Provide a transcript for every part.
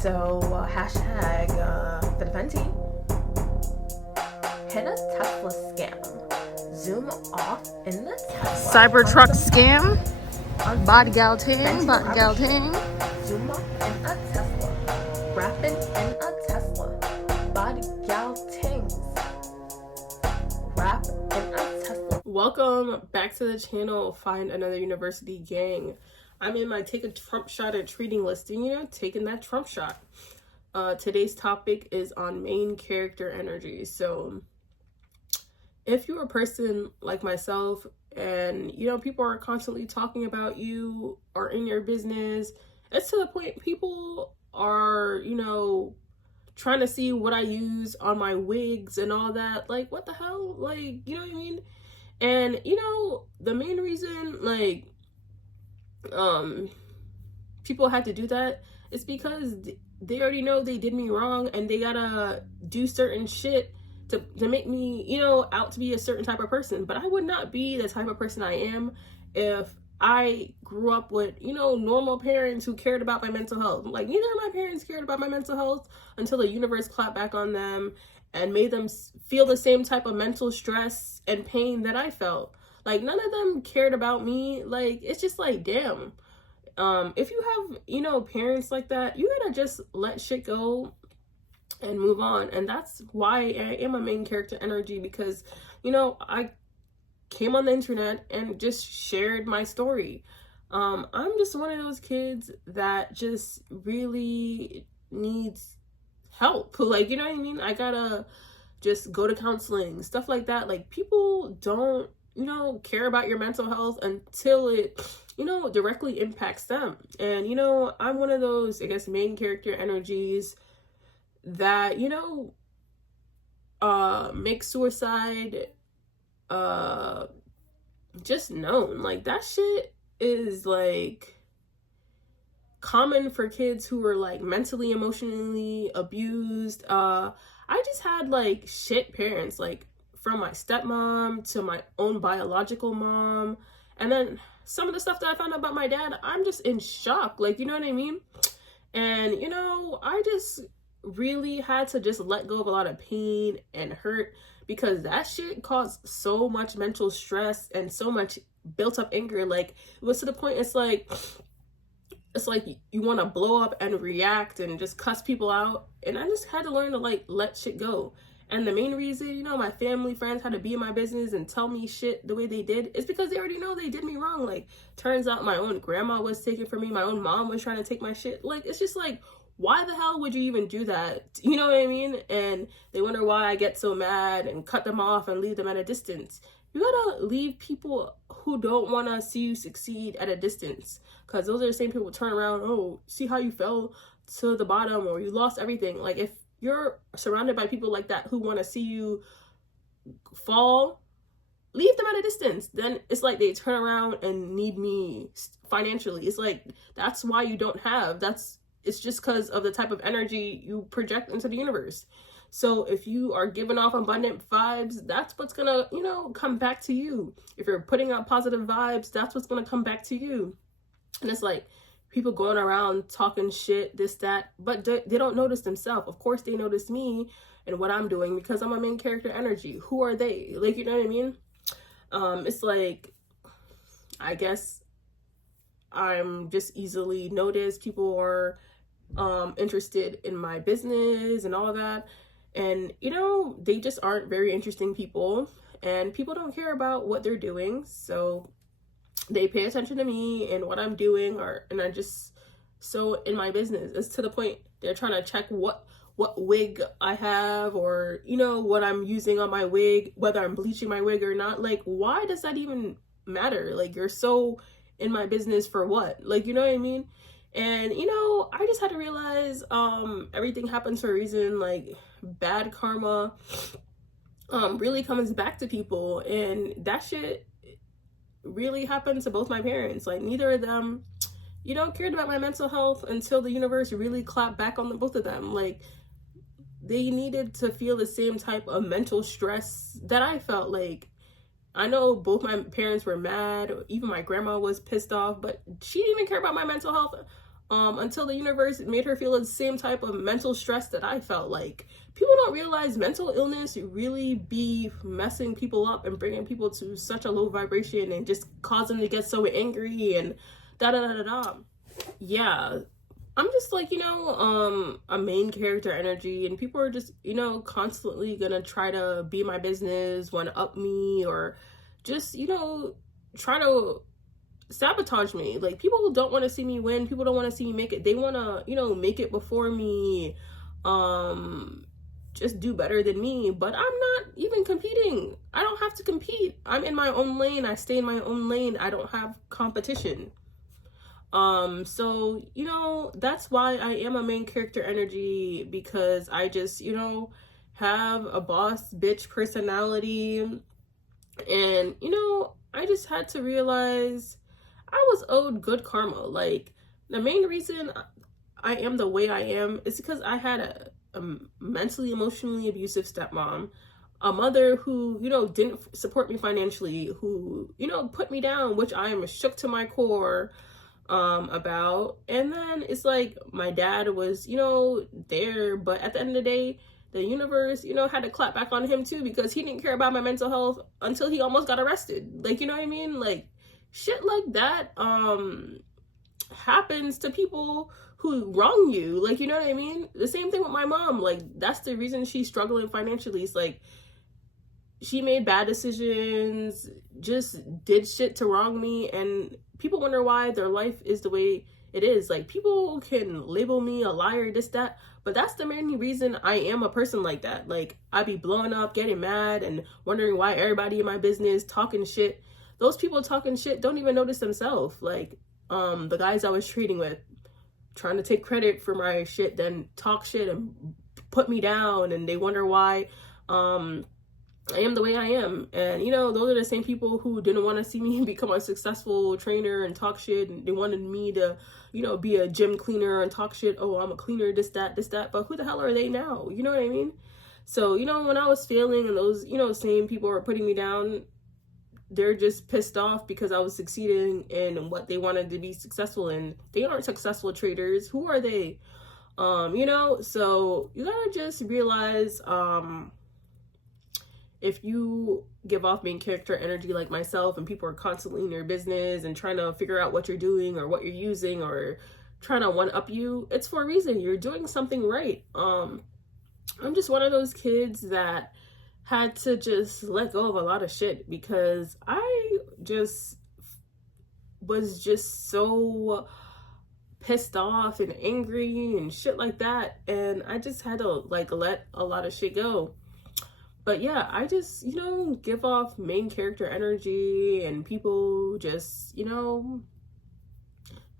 So, hashtag for the Fenty. Hit a Tesla scam. Zoom off in the Tesla. Cybertruck scam. Body galting. Zoom off in a Tesla. Rapping in a Tesla. Body galting. Rap in a Tesla. Welcome back to the channel. Find Another University Gang. I'm in my take a Trump shot at treating listing, taking that Trump shot. Today's topic is on main character energy. So if you're a person like myself and, people are constantly talking about you or in your business, it's to the point people are, trying to see what I use on my wigs and all that. Like, what the hell? Like, you know what I mean? And, the main reason, people had to do that is because they already know they did me wrong and they gotta do certain shit to make me, out to be a certain type of person. But I would not be the type of person I am if I grew up with, normal parents who cared about my mental health. Like, neither of my parents cared about my mental health until the universe clapped back on them and made them feel the same type of mental stress and pain that I felt. Like, none of them cared about me. Like, it's just like, damn. If you have, parents like that, you gotta just let shit go and move on. And that's why I am a main character energy, because, I came on the internet and just shared my story. I'm just one of those kids that just really needs help. Like, you know what I mean? I gotta just go to counseling, stuff like that. Like, people don't care about your mental health until it, directly impacts them. And, I'm one of those, I guess, main character energies that, make suicide, just known. Like, that shit is, like, common for kids who are, like, mentally, emotionally abused. I just had, like, shit parents, like, from my stepmom to my own biological mom. And then some of the stuff that I found out about my dad, I'm just in shock. Like, you know what I mean? And, I just really had to just let go of a lot of pain and hurt, because that shit caused so much mental stress and so much built up anger. Like, it was to the point, it's like you want to blow up and react and just cuss people out. And I just had to learn to, like, let shit go. And the main reason, my family, friends had to be in my business and tell me shit the way they did is because they already know they did me wrong. Like, turns out my own grandma was taking from me. My own mom was trying to take my shit. Like, it's just like, why the hell would you even do that? You know what I mean? And they wonder why I get so mad and cut them off and leave them at a distance. You gotta leave people who don't want to see you succeed at a distance, because those are the same people who turn around, oh, see how you fell to the bottom or you lost everything. Like, if you're surrounded by people like that who want to see you fall, leave them at a distance. Then it's like they turn around and need me financially. It's like, that's why you don't have. It's just because of the type of energy you project into the universe. So if you are giving off abundant vibes, that's what's gonna, come back to you. If you're putting out positive vibes, that's what's gonna come back to you. And it's like, people going around talking shit, this, that, but they don't notice themselves. Of course, they notice me and what I'm doing because I'm a main character energy. Who are they? Like, you know what I mean? It's like, I guess I'm just easily noticed. People are interested in my business and all that. And, they just aren't very interesting people. And people don't care about what they're doing. So they pay attention to me and what I'm doing, and I just so in my business. It's to the point they're trying to check what wig I have, or what I'm using on my wig, whether I'm bleaching my wig or not. Like, why does that even matter? Like, you're so in my business for what? Like, you know what I mean? And I just had to realize everything happens for a reason. Like, bad karma really comes back to people, and that shit really happened to both my parents. Like, neither of them, cared about my mental health until the universe really clapped back on the both of them. Like, they needed to feel the same type of mental stress that I felt. Like, I know both my parents were mad, even my grandma was pissed off, but she didn't even care about my mental health until the universe made her feel the same type of mental stress that I felt. Like, people don't realize mental illness really be messing people up and bringing people to such a low vibration and just cause them to get so angry and da da da da da. Yeah, I'm just like, a main character energy, and people are just, constantly gonna try to be my business, want to up me, or just, try to sabotage me. Like, people don't want to see me win. People don't want to see me make it. They want to, make it before me, just do better than me. But I'm not even competing. I don't have to compete. I'm in my own lane. I stay in my own lane. I don't have competition. So, that's why I am a main character energy, because I just, have a boss bitch personality. And, I just had to realize I was owed good karma. Like, the main reason I am the way I am is because I had a mentally, emotionally abusive stepmom, a mother who, didn't support me financially, who, put me down, which I am shook to my core about. And then it's like my dad was, there, but at the end of the day, the universe, had to clap back on him too, because he didn't care about my mental health until he almost got arrested. Like, you know what I mean? Like, shit like that happens to people who wrong you. Like, you know what I mean? The same thing with my mom. Like, that's the reason she's struggling financially. It's like, she made bad decisions, just did shit to wrong me, and people wonder why their life is the way it is. Like, people can label me a liar, this, that, but that's the main reason I am a person like that. Like, I be blowing up, getting mad, and wondering why everybody in my business talking shit. Those people talking shit don't even notice themselves. Like, the guys I was trading with, trying to take credit for my shit, then talk shit and put me down, and they wonder why I am the way I am. And, those are the same people who didn't want to see me become a successful trainer and talk shit. And they wanted me to, be a gym cleaner and talk shit. Oh, I'm a cleaner, this, that. But who the hell are they now? You know what I mean? So, when I was failing and those, same people were putting me down, they're just pissed off because I was succeeding in what they wanted to be successful in. They aren't successful traders. Who are they? So you gotta just realize, if you give off main character energy like myself, and people are constantly in your business and trying to figure out what you're doing or what you're using or trying to one up you, it's for a reason. You're doing something right. I'm just one of those kids that had to just let go of a lot of shit, because I just was just so pissed off and angry and shit like that, and I just had to like let a lot of shit go. But yeah, I just, give off main character energy, and people just,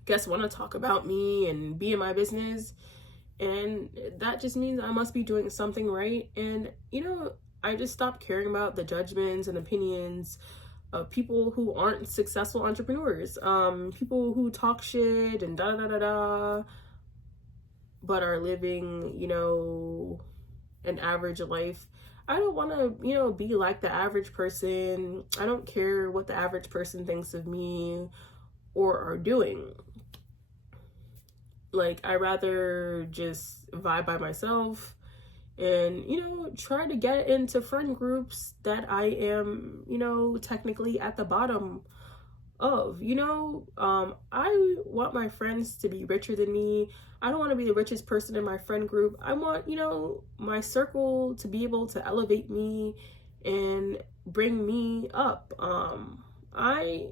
guess want to talk about me and be in my business. And that just means I must be doing something right. And, I just stopped caring about the judgments and opinions of people who aren't successful entrepreneurs. People who talk shit and da da da da, but are living, an average life. I don't want to, be like the average person. I don't care what the average person thinks of me or are doing. Like, I rather just vibe by myself and, try to get into friend groups that I am, technically at the bottom of. I want my friends to be richer than me. I don't want to be the richest person in my friend group. I want, my circle to be able to elevate me and bring me up. I,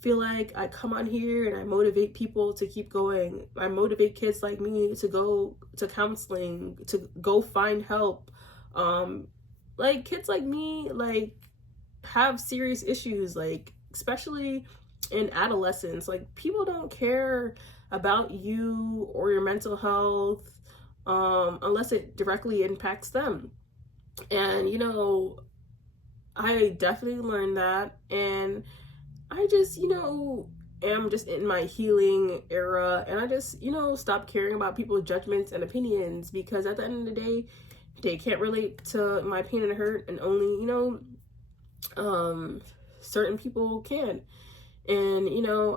feel like I come on here and I motivate people to keep going. I motivate kids like me to go to counseling, to go find help. Like, kids like me, like, have serious issues, like, especially in adolescence. Like, people don't care about you or your mental health unless it directly impacts them. And, I definitely learned that. And I just, am just in my healing era. And I just, stop caring about people's judgments and opinions, because at the end of the day, they can't relate to my pain and hurt, and only, certain people can. And,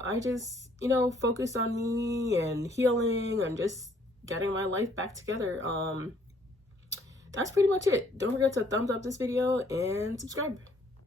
I just you know, focused on me and healing and just getting my life back together. That's pretty much it. Don't forget to thumbs up this video and subscribe.